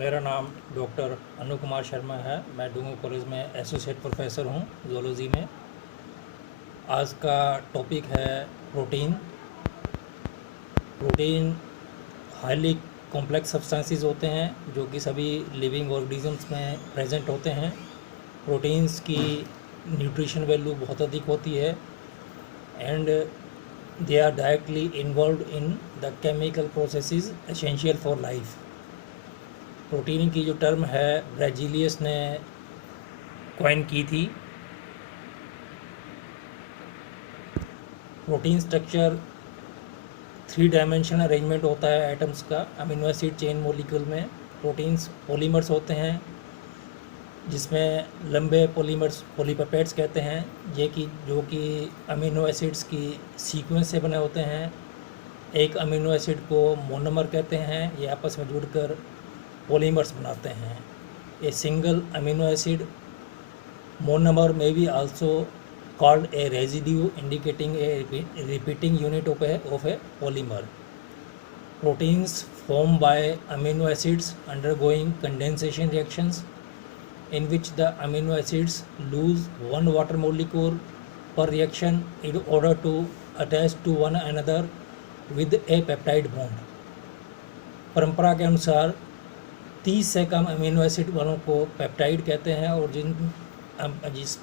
मेरा नाम डॉक्टर अनु कुमार शर्मा है। मैं डूंगू कॉलेज में एसोसिएट प्रोफेसर हूँ जूलॉजी में। आज का टॉपिक है protein. Protein highly complex substances होते हैं जो कि सभी लिविंग ऑर्गेनिजम्स में प्रेजेंट होते हैं। प्रोटीन्स की न्यूट्रिशन वैल्यू बहुत अधिक होती है and they are directly involve in the chemical processes essential for life. Protein की जो टर्म है ब्राजीलियस ने कॉइन की थी। प्रोटीन स्ट्रक्चर 3 डायमेंशनल अरेंजमेंट होता है एटम्स का अमीनो एसिड चेन मॉलिक्यूल में। प्रोटीन्स पॉलीमर्स होते हैं जिसमें लंबे पॉलीमर्स पॉलीपेप्टाइड्स कहते हैं जो कि अमीनो एसिड्स की सीक्वेंस से बने होते हैं। एक अमीनो एसिड को मोनोमर कहते हैं, ये आपस में जुड़कर पॉलीमर्स बनाते हैं। A single amino acid monomer may be also called a residue indicating a repeating unit of a polymer. Proteins formed by amino acids undergoing condensation reactions in which the amino acids lose one water molecule per reaction in order to attach to one another with a peptide bond. परंपरा के अनुसार 30 से कम amino acid वालों को peptide कहते हैं और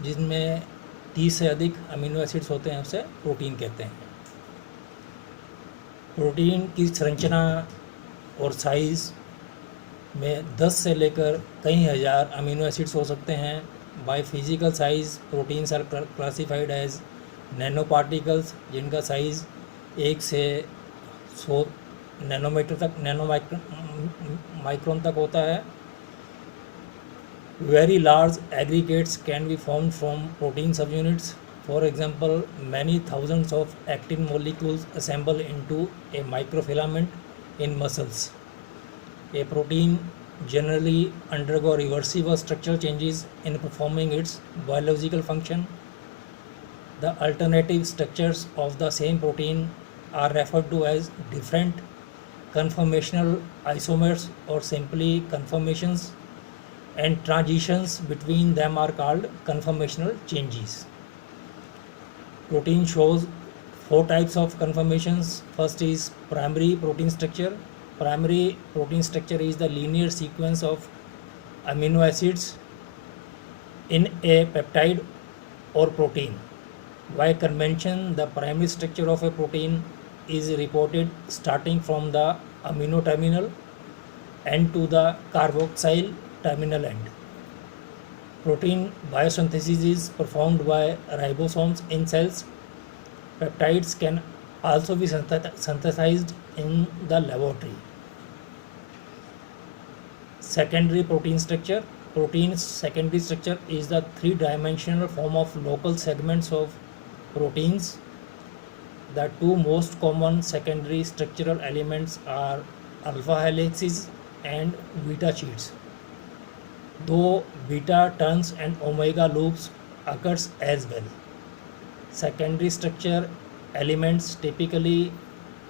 जिनमें 30 से अधिक अमीनो एसिड्स होते हैं उसे प्रोटीन कहते हैं। प्रोटीन की संरचना और साइज़ में 10 से लेकर कई हज़ार अमीनो एसिड्स हो सकते हैं। By physical size proteins are classified as nano particles जिनका साइज़ 1 से 100 नैनोमीटर तक माइक्रोन तक होता है। Very large aggregates can be formed from protein subunits. For example, many thousands of actin molecules assemble into a microfilament in muscles. A protein generally undergo reversible structural changes in performing its biological function. The alternative structures of the same protein are referred to as different conformational isomers or simply conformations, and transitions between them are called conformational changes. Protein shows 4 types of conformations. First is primary protein structure. Primary protein structure is the linear sequence of amino acids in a peptide or protein. By convention, the primary structure of a protein is reported starting from the amino terminal and to the carboxyl terminal end. Protein biosynthesis is performed by ribosomes in cells. Peptides can also be synthesized in the laboratory. Secondary protein structure. Protein's secondary structure is the 3-dimensional form of local segments of proteins. The 2 most common secondary structural elements are alpha helices and beta sheets, though beta turns and omega loops occurs as well. Secondary structure elements typically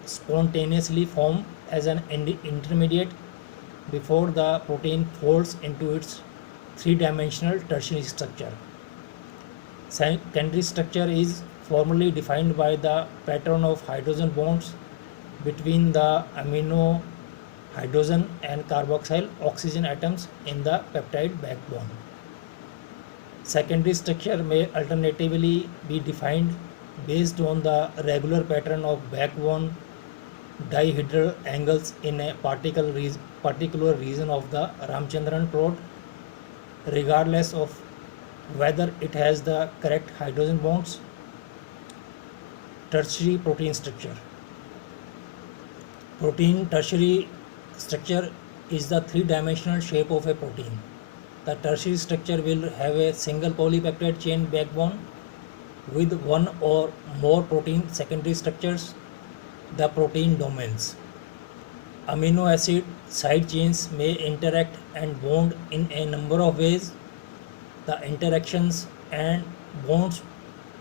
spontaneously form as an intermediate before the protein folds into its 3-dimensional tertiary structure. Secondary structure is formally defined by the pattern of hydrogen bonds between the amino hydrogen and carboxyl oxygen atoms in the peptide backbone. Secondary structure may alternatively be defined based on the regular pattern of backbone dihedral angles in a particular region of the Ramachandran plot, regardless of whether it has the correct hydrogen bonds. Tertiary protein structure. Protein tertiary structure is the 3-dimensional shape of a protein. The tertiary structure will have a single polypeptide chain backbone with one or more protein secondary structures, the protein domains. Amino acid side chains may interact and bond in a number of ways. The interactions and bonds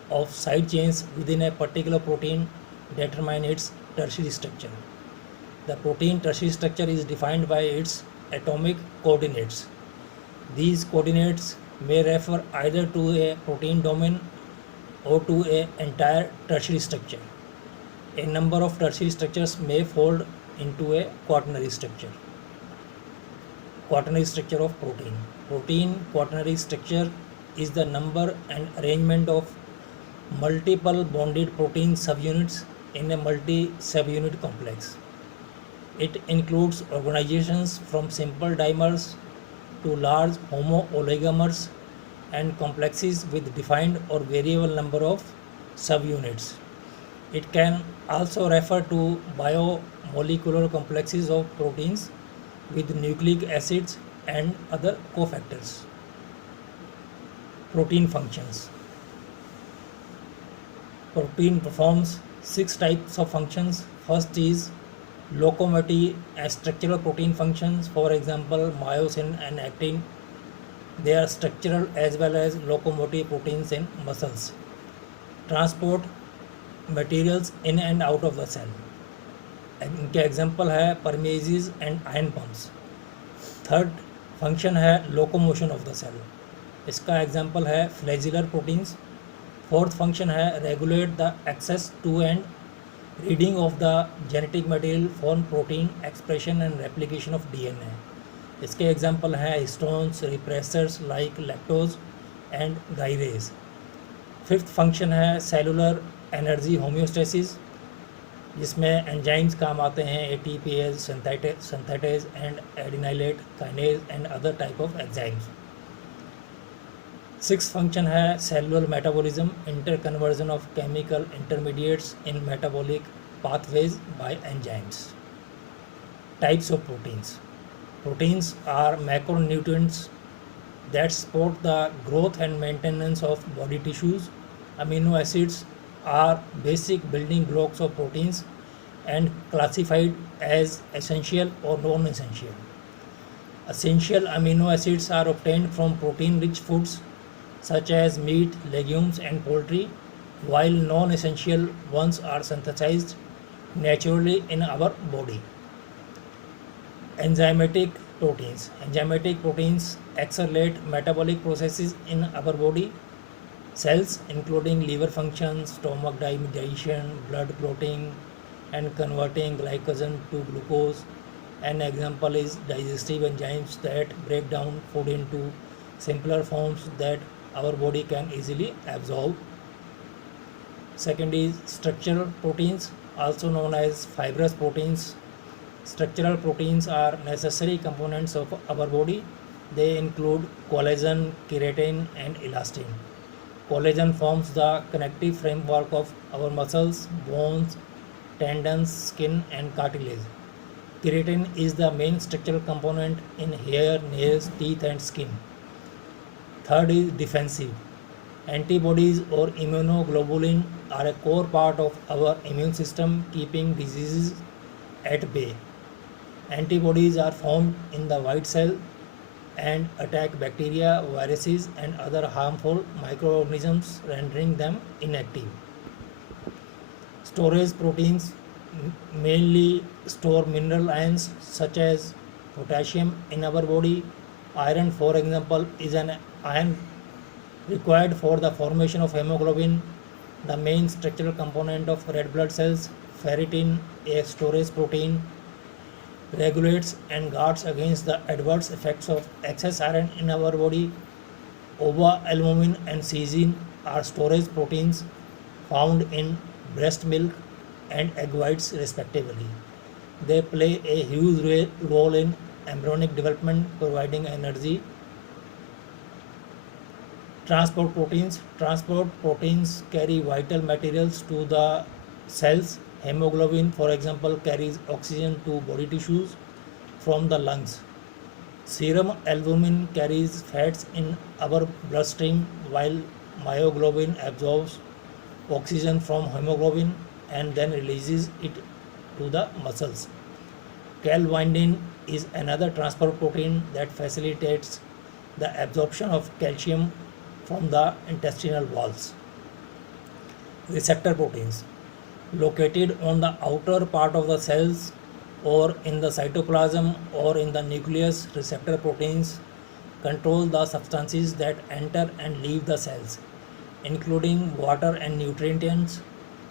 of side chains within a particular protein determine its tertiary structure. The protein tertiary structure is defined by its atomic coordinates. These coordinates may refer either to a protein domain or to an entire tertiary structure. A number of tertiary structures may fold into a quaternary structure. Quaternary structure of protein. Protein quaternary structure is the number and arrangement of multiple bonded protein subunits in a multi-subunit complex. It includes organizations from simple dimers to large homo-oligomers and complexes with defined or variable number of subunits. It can also refer to biomolecular complexes of proteins with nucleic acids and other cofactors. Protein functions. Protein performs 6 types of functions. First is locomotive and structural protein functions, for example myosin and actin. They are structural as well as locomotive proteins in muscles. Transport materials in and out of the cell. इनके example है permeases and ion pumps. Third function है locomotion of the cell. इसका example है flagellar proteins. Fourth function है regulate the access to and reading of the genetic material for protein expression and replication of DNA. इसके example हैं histones, repressors like lactose and gyrase. Fifth function है cellular energy homeostasis, जिसमें enzymes काम आते हैं ATPase, synthetase and adenylate kinase and other type of enzymes. Six function है cellular metabolism, inter conversion of chemical intermediates in metabolic pathways by enzymes. Types of proteins. Proteins are macronutrients that support the growth and maintenance of body tissues. Amino acids are basic building blocks of proteins and classified as essential or non-essential. Essential amino acids are obtained from protein-rich foods such as meat, legumes, and poultry, while non-essential ones are synthesized naturally in our body. Enzymatic proteins. Enzymatic proteins accelerate metabolic processes in our body cells, including liver function, stomach digestion, blood clotting, and converting glycogen to glucose. An example is digestive enzymes that break down food into simpler forms that our body can easily absorb. Second is structural proteins, also known as fibrous proteins. Structural proteins are necessary components of our body. They include collagen, keratin, and elastin. Collagen forms the connective framework of our muscles, bones, tendons, skin, and cartilage. Keratin is the main structural component in hair, nails, teeth, and skin. Third is defensive. Antibodies or immunoglobulin are a core part of our immune system, keeping diseases at bay. Antibodies are formed in the white cell and attack bacteria, viruses, and other harmful microorganisms, rendering them inactive. Storage proteins mainly store mineral ions such as potassium in our body. Iron, for example, is an ion required for the formation of hemoglobin, the main structural component of red blood cells. Ferritin, a storage protein, regulates and guards against the adverse effects of excess iron in our body. Ovalbumin and casein are storage proteins found in breast milk and egg whites respectively. They play a huge role in embryonic development, providing energy. Transport proteins. Transport proteins carry vital materials to the cells. Hemoglobin, for example, carries oxygen to body tissues from the lungs. Serum albumin carries fats in our bloodstream, while myoglobin absorbs oxygen from hemoglobin and then releases it to the muscles. Calvindin is another transport protein that facilitates the absorption of calcium from the intestinal walls. Receptor proteins. Located on the outer part of the cells, or in the cytoplasm or in the nucleus, receptor proteins control the substances that enter and leave the cells, including water and nutrients.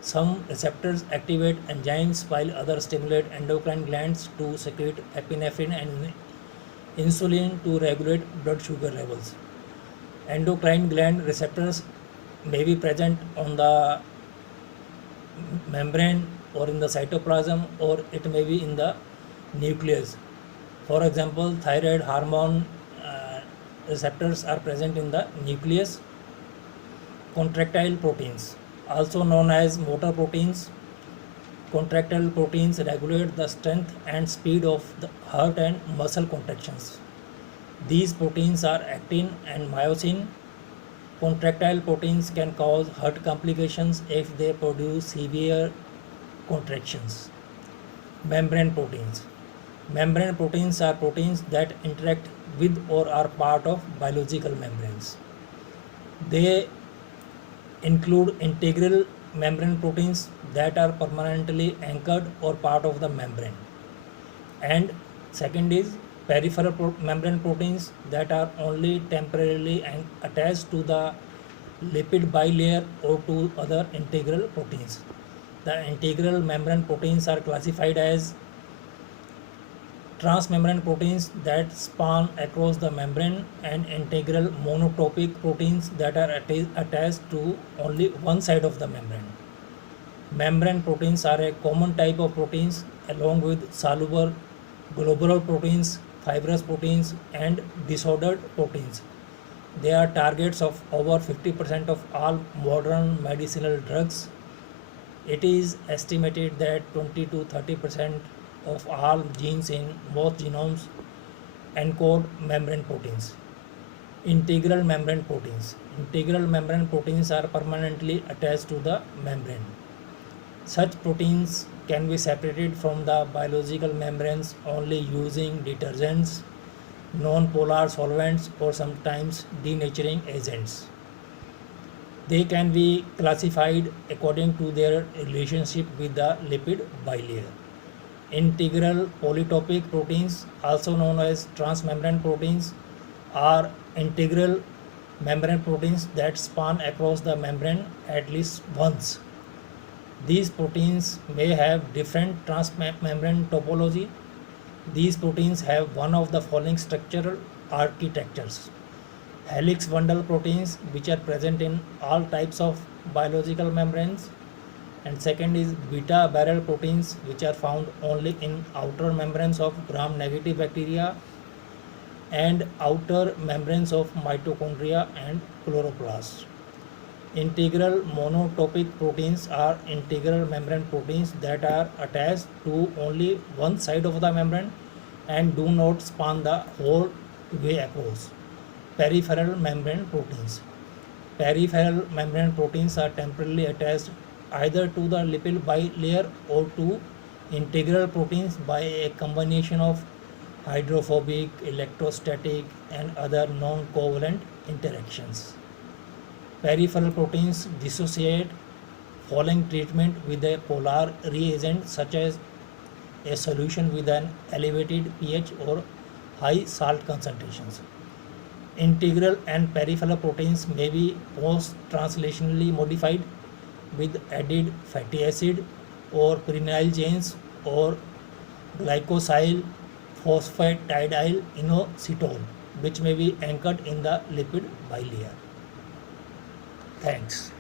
Some receptors activate enzymes while others stimulate endocrine glands to secrete epinephrine and insulin to regulate blood sugar levels. Endocrine gland receptors may be present on the membrane or in the cytoplasm, or it may be in the nucleus. For example, thyroid hormone receptors are present in the nucleus. Contractile proteins, also known as motor proteins. Contractile proteins regulate the strength and speed of the heart and muscle contractions. These proteins are actin and myosin. Contractile proteins can cause heart complications if they produce severe contractions. Membrane proteins. Membrane proteins are proteins that interact with or are part of biological membranes. They include integral membrane proteins that are permanently anchored or part of the membrane. And second is peripheral membrane proteins that are only temporarily attached to the lipid bilayer or to other integral proteins. The integral membrane proteins are classified as transmembrane proteins that span across the membrane and integral monotopic proteins that are attached to only one side of the membrane. Membrane proteins are a common type of proteins along with soluble globular proteins, fibrous proteins, and disordered proteins. They are targets of over 50% of all modern medicinal drugs. It is estimated that 20 to 30% of all genes in most genomes encode membrane proteins. Integral membrane proteins. Integral membrane proteins are permanently attached to the membrane. Such proteins can be separated from the biological membranes only using detergents, non-polar solvents, or sometimes denaturing agents. They can be classified according to their relationship with the lipid bilayer. Integral polytopic proteins, also known as transmembrane proteins, are integral membrane proteins that span across the membrane at least once. These proteins may have different transmembrane topology. These proteins have one of the following structural architectures: helix bundle proteins, which are present in all types of biological membranes, and second is beta barrel proteins, which are found only in outer membranes of gram-negative bacteria and outer membranes of mitochondria and chloroplasts. Integral monotopic proteins are integral membrane proteins that are attached to only one side of the membrane and do not span the whole way across. Peripheral membrane proteins. Peripheral membrane proteins are temporarily attached either to the lipid bilayer or to integral proteins by a combination of hydrophobic, electrostatic, and other non-covalent interactions. Peripheral proteins dissociate following treatment with a polar reagent such as a solution with an elevated pH or high salt concentrations. Integral and peripheral proteins may be post-translationally modified with added fatty acid or prenyl chains or glycosyl phosphatidyl inositol, which may be anchored in the lipid bilayer. Thanks.